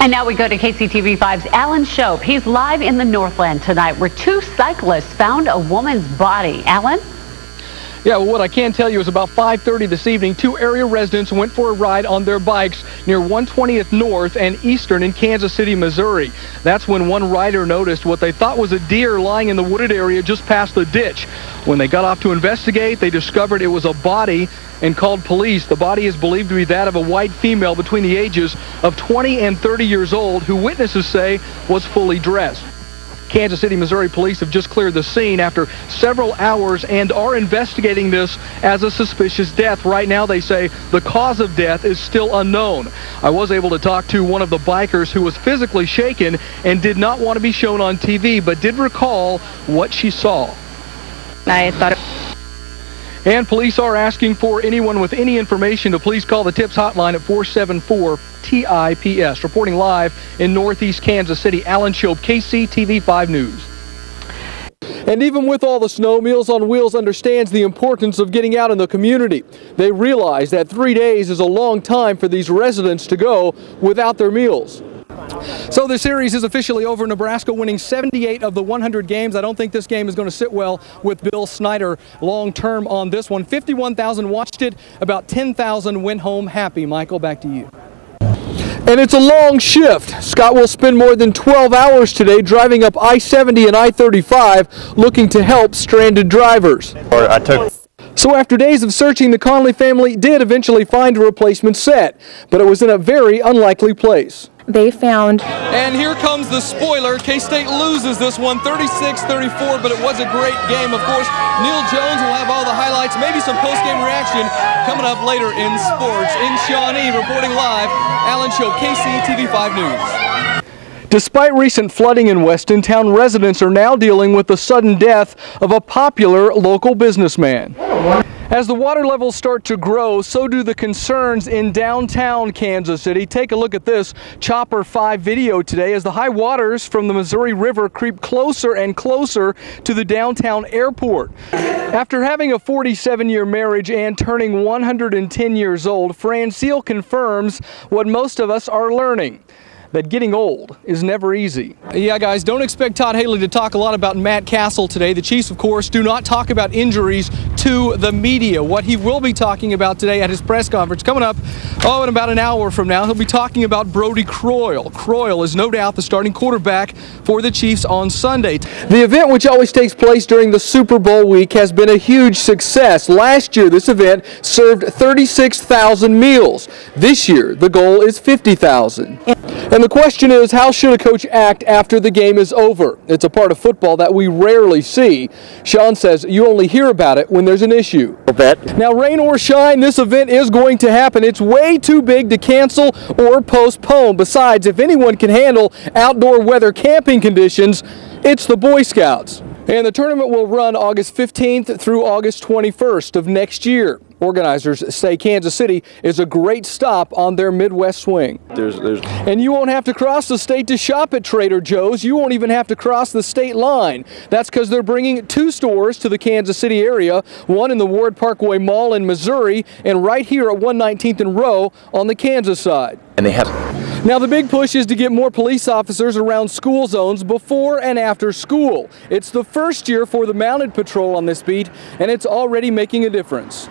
And now we go to KCTV 5's Alan Shope. He's live in the Northland tonight where two cyclists found a woman's body. Alan? Yeah, well, what I can tell you is about 5:30 this evening, two area residents went for a ride on their bikes near 120th North and Eastern in Kansas City, Missouri. That's when one rider noticed what they thought was a deer lying in the wooded area just past the ditch. When they got off to investigate, they discovered it was a body and called police. The body is believed to be that of a white female between the ages of 20 and 30 years old, who witnesses say was fully dressed. Kansas City, Missouri police have just cleared the scene after several hours and are investigating this as a suspicious death. Right now, they say the cause of death is still unknown. I was able to talk to one of the bikers who was physically shaken and did not want to be shown on TV, but did recall what she saw. And police are asking for anyone with any information to please call the TIPS hotline at 474-TIPS. Reporting live in Northeast Kansas City, Alan Shope, KCTV 5 News. And even with all the snow, Meals on Wheels understands the importance of getting out in the community. They realize that 3 days is a long time for these residents to go without their meals. So the series is officially over. Nebraska winning 78 of the 100 games. I don't think this game is going to sit well with Bill Snyder long term on this one. 51,000 watched it. About 10,000 went home happy. Michael, back to you. And it's a long shift. Scott will spend more than 12 hours today driving up I-70 and I-35 looking to help stranded drivers. So after days of searching, the Conley family did eventually find a replacement set, but it was in a very unlikely place. They found. And here comes the spoiler. K-State loses this one 36-34, but it was a great game. Of course, Neil Jones will have all the highlights, maybe some post-game reaction coming up later in sports. In Shawnee, reporting live, Alan Shope, KCTV 5 News. Despite recent flooding in Weston, town residents are now dealing with the sudden death of a popular local businessman. As the water levels start to grow, so do the concerns in downtown Kansas City. Take a look at this Chopper 5 video today as the high waters from the Missouri River creep closer and closer to the downtown airport. After having a 47-year marriage and turning 110 years old, Francine confirms what most of us are learning: that getting old is never easy. Yeah, guys, don't expect Todd Haley to talk a lot about Matt Castle today. The Chiefs, of course, do not talk about injuries to the media. What he will be talking about today at his press conference coming up, in about an hour from now, he'll be talking about Brody Croyle. Croyle is no doubt the starting quarterback for the Chiefs on Sunday. The event, which always takes place during the Super Bowl week, has been a huge success. Last year, this event served 36,000 meals. This year, the goal is 50,000. And the question is, how should a coach act after the game is over? It's a part of football that we rarely see. Sean says you only hear about it when there's an issue. Now, rain or shine, this event is going to happen. It's way too big to cancel or postpone. Besides, if anyone can handle outdoor weather camping conditions, it's the Boy Scouts. And the tournament will run August 15th through August 21st of next year. Organizers say Kansas City is a great stop on their Midwest swing. And you won't have to cross the state to shop at Trader Joe's. You won't even have to cross the state line. That's because they're bringing two stores to the Kansas City area, one in the Ward Parkway Mall in Missouri, and right here at 119th and Row on the Kansas side. And they have. Now, the big push is to get more police officers around school zones before and after school. It's the first year for the mounted patrol on this beat, and it's already making a difference.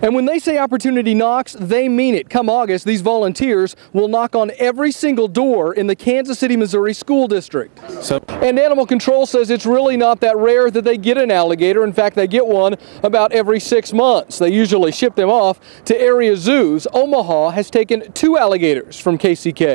And when they say opportunity knocks, they mean it. Come August, these volunteers will knock on every single door in the Kansas City, Missouri school district. And Animal Control says it's really not that rare that they get an alligator. In fact, they get one about every 6 months. They usually ship them off to area zoos. Omaha has taken 2 alligators from KCK.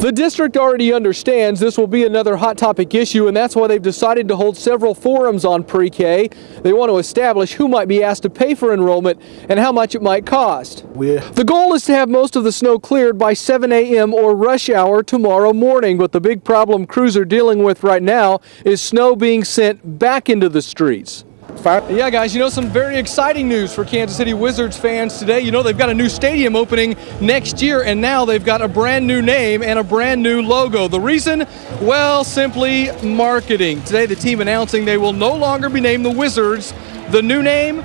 The district already understands this will be another hot topic issue, and that's why they've decided to hold several forums on pre-K. They want to establish who might be asked to pay for enrollment and how much it might cost. The goal is to have most of the snow cleared by 7 a.m. or rush hour tomorrow morning, but the big problem crews are dealing with right now is snow being sent back into the streets. Yeah, guys, some very exciting news for Kansas City Wizards fans today. They've got a new stadium opening next year, and now they've got a brand new name and a brand new logo. The reason? Well, simply marketing. Today, the team announcing they will no longer be named the Wizards. The new name?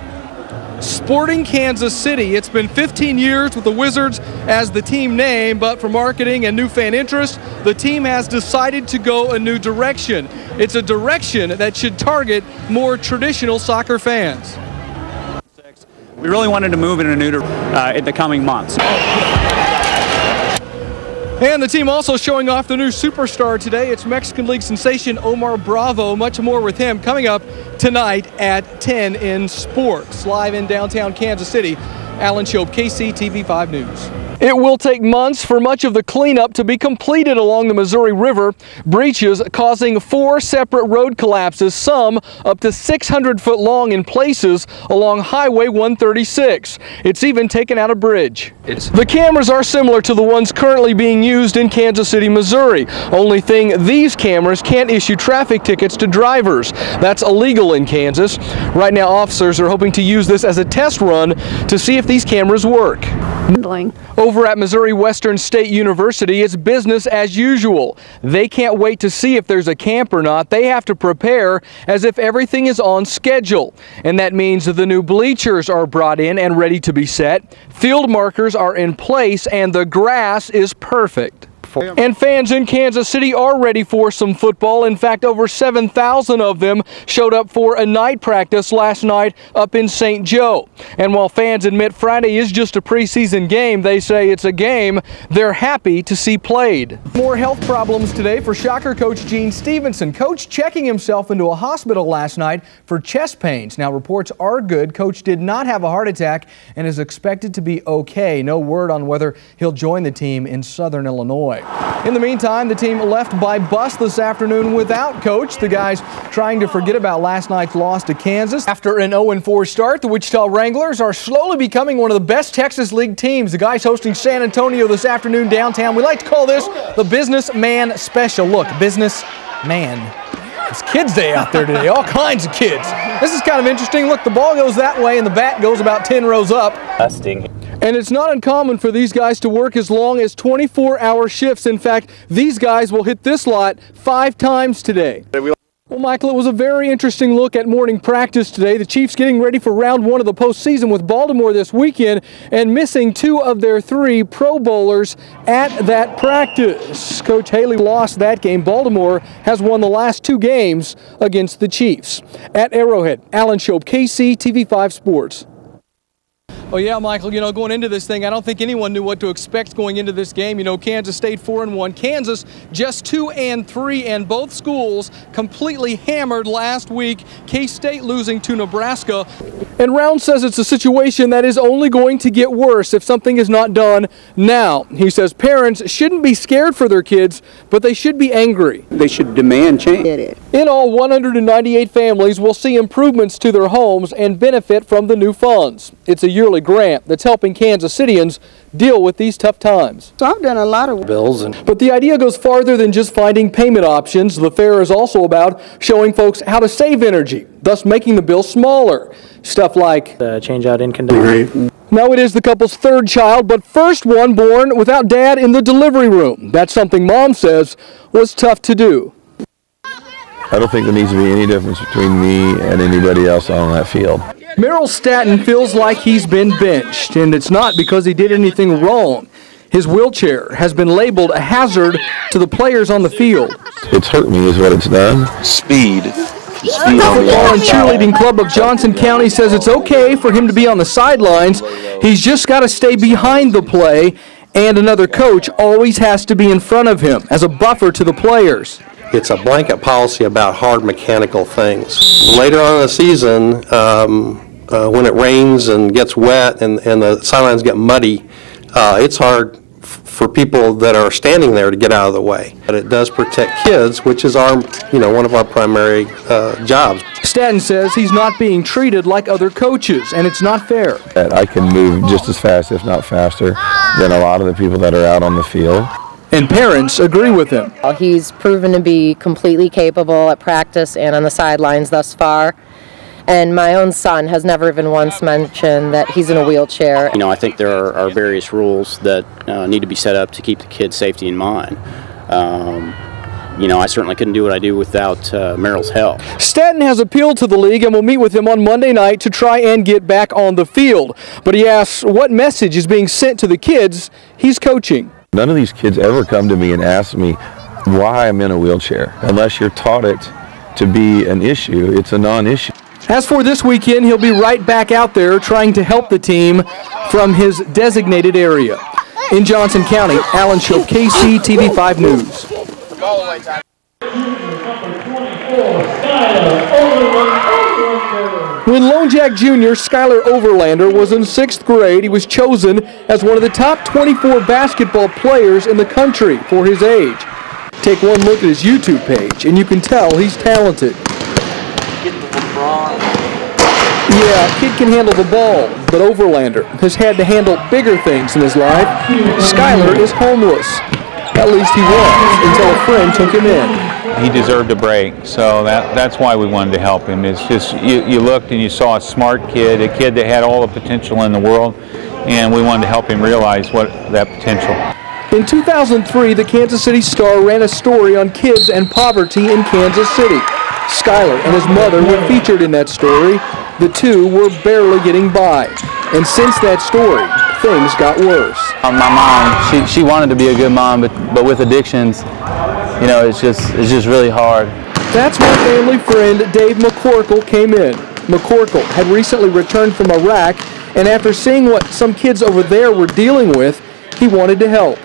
Sporting Kansas City. It's been 15 years with the Wizards as the team name, but for marketing and new fan interest, the team has decided to go a new direction. It's a direction that should target more traditional soccer fans. We really wanted to move in a new direction in the coming months. And the team also showing off the new superstar today. It's Mexican League sensation Omar Bravo. Much more with him coming up tonight at 10 in sports. Live in downtown Kansas City, Alan Shope, KCTV 5 News. It will take months for much of the cleanup to be completed along the Missouri River. Breaches causing 4 separate road collapses, some up to 600 foot long in places along Highway 136. It's even taken out a bridge. The cameras are similar to the ones currently being used in Kansas City, Missouri. Only thing, these cameras can't issue traffic tickets to drivers. That's illegal in Kansas. Right now, officers are hoping to use this as a test run to see if these cameras work. Over at Missouri Western State University, it's business as usual. They can't wait to see if there's a camp or not. They have to prepare as if everything is on schedule. And that means the new bleachers are brought in and ready to be set. Field markers are in place and the grass is perfect. And fans in Kansas City are ready for some football. In fact, over 7,000 of them showed up for a night practice last night up in St. Joe. And while fans admit Friday is just a preseason game, they say it's a game they're happy to see played. More health problems today for Shocker coach Gene Stevenson. Coach checking himself into a hospital last night for chest pains. Now reports are good. Coach did not have a heart attack and is expected to be okay. No word on whether he'll join the team in Southern Illinois. In the meantime, the team left by bus this afternoon without coach. The guys trying to forget about last night's loss to Kansas. After an 0-4 start, the Wichita Wranglers are slowly becoming one of the best Texas League teams. The guys hosting San Antonio this afternoon downtown. We like to call this the Businessman Special. Look, businessman. It's Kids Day out there today, all kinds of kids. This is kind of interesting. Look, the ball goes that way and the bat goes about 10 rows up. And it's not uncommon for these guys to work as long as 24-hour shifts. In fact, these guys will hit this lot 5 times today. Well, Michael, it was a very interesting look at morning practice today. The Chiefs getting ready for round 1 of the postseason with Baltimore this weekend and missing 2 of their 3 Pro Bowlers at that practice. Coach Haley lost that game. Baltimore has won the last 2 games against the Chiefs. At Arrowhead, Alan Shope, KCTV 5 Sports. Oh yeah, Michael, you know, going into this thing, I don't think anyone knew what to expect going into this game. You know, Kansas State 4-1, Kansas just 2-3, and both schools completely hammered last week. K-State losing to Nebraska. And Round says it's a situation that is only going to get worse if something is not done now. He says parents shouldn't be scared for their kids, but they should be angry. They should demand change. In all, 198 families will see improvements to their homes and benefit from the new funds. It's a yearly grant that's helping Kansas Cityans deal with these tough times. So I've done a lot of bills. But the idea goes farther than just finding payment options. The fair is also about showing folks how to save energy, thus making the bill smaller. Stuff like change out incandescent. Now it is the couple's 3rd child, but first one born without dad in the delivery room. That's something Mom says was tough to do. I don't think there needs to be any difference between me and anybody else on that field. Merrill Staton feels like he's been benched, and it's not because he did anything wrong. His wheelchair has been labeled a hazard to the players on the field. It's hurt me is what it's done. Speed. The Football and Cheerleading Club of Johnson County says it's okay for him to be on the sidelines. He's just got to stay behind the play, and another coach always has to be in front of him as a buffer to the players. It's a blanket policy about hard mechanical things. Later on in the season, when it rains and gets wet and the sidelines get muddy, it's hard for people that are standing there to get out of the way. But it does protect kids, which is our, one of our primary jobs. Staton says he's not being treated like other coaches, and it's not fair. I can move just as fast, if not faster, than a lot of the people that are out on the field. And parents agree with him. He's proven to be completely capable at practice and on the sidelines thus far. And my own son has never even once mentioned that he's in a wheelchair. You know, I think there are various rules that need to be set up to keep the kids' safety in mind. I certainly couldn't do what I do without Merrill's help. Stanton has appealed to the league and will meet with him on Monday night to try and get back on the field. But he asks what message is being sent to the kids he's coaching. None of these kids ever come to me and ask me why I'm in a wheelchair. Unless you're taught it to be an issue, it's a non-issue. As for this weekend, he'll be right back out there trying to help the team from his designated area. In Johnson County, Alan Shope, KCTV 5 News. When Lone Jack Jr. Skylar Overlander was in 6th grade, he was chosen as one of the top 24 basketball players in the country for his age. Take one look at his YouTube page, and you can tell he's talented. Yeah, kid can handle the ball, but Overlander has had to handle bigger things in his life. Skylar is homeless. At least he was, until a friend took him in. He deserved a break, so that's why we wanted to help him. It's just, you looked and you saw a smart kid, a kid that had all the potential in the world, and we wanted to help him realize what that potential. In 2003, the Kansas City Star ran a story on kids and poverty in Kansas City. Skylar and his mother were featured in that story. The two were barely getting by. And since that story, things got worse. My mom, she wanted to be a good mom, but with addictions, it's just really hard. That's where family friend Dave McCorkle came in. McCorkle had recently returned from Iraq, and after seeing what some kids over there were dealing with, he wanted to help.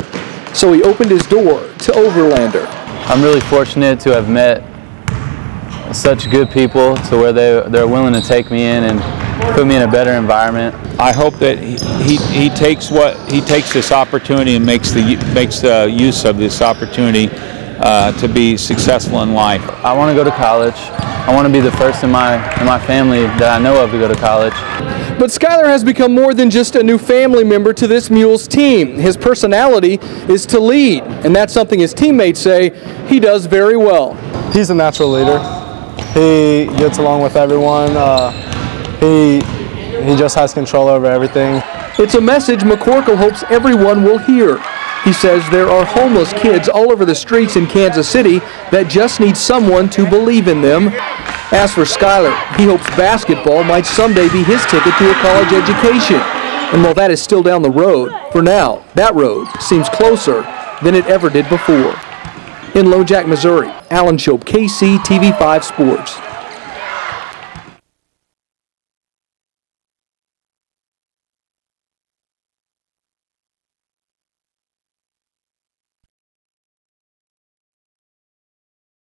So he opened his door to Overlander. I'm really fortunate to have met such good people to where they're willing to take me in and put me in a better environment. I hope that he takes this opportunity and makes the use of this opportunity to be successful in life. I want to go to college. I want to be the first in my family that I know of to go to college. But Skylar has become more than just a new family member to this Mules team. His personality is to lead, and that's something his teammates say he does very well. He's a natural leader. He gets along with everyone. He just has control over everything. It's a message McCorkle hopes everyone will hear. He says there are homeless kids all over the streets in Kansas City that just need someone to believe in them. As for Skylar, he hopes basketball might someday be his ticket to a college education. And while that is still down the road, for now, that road seems closer than it ever did before. In Lone Jack, Missouri, Alan Shope, KCTV 5 Sports.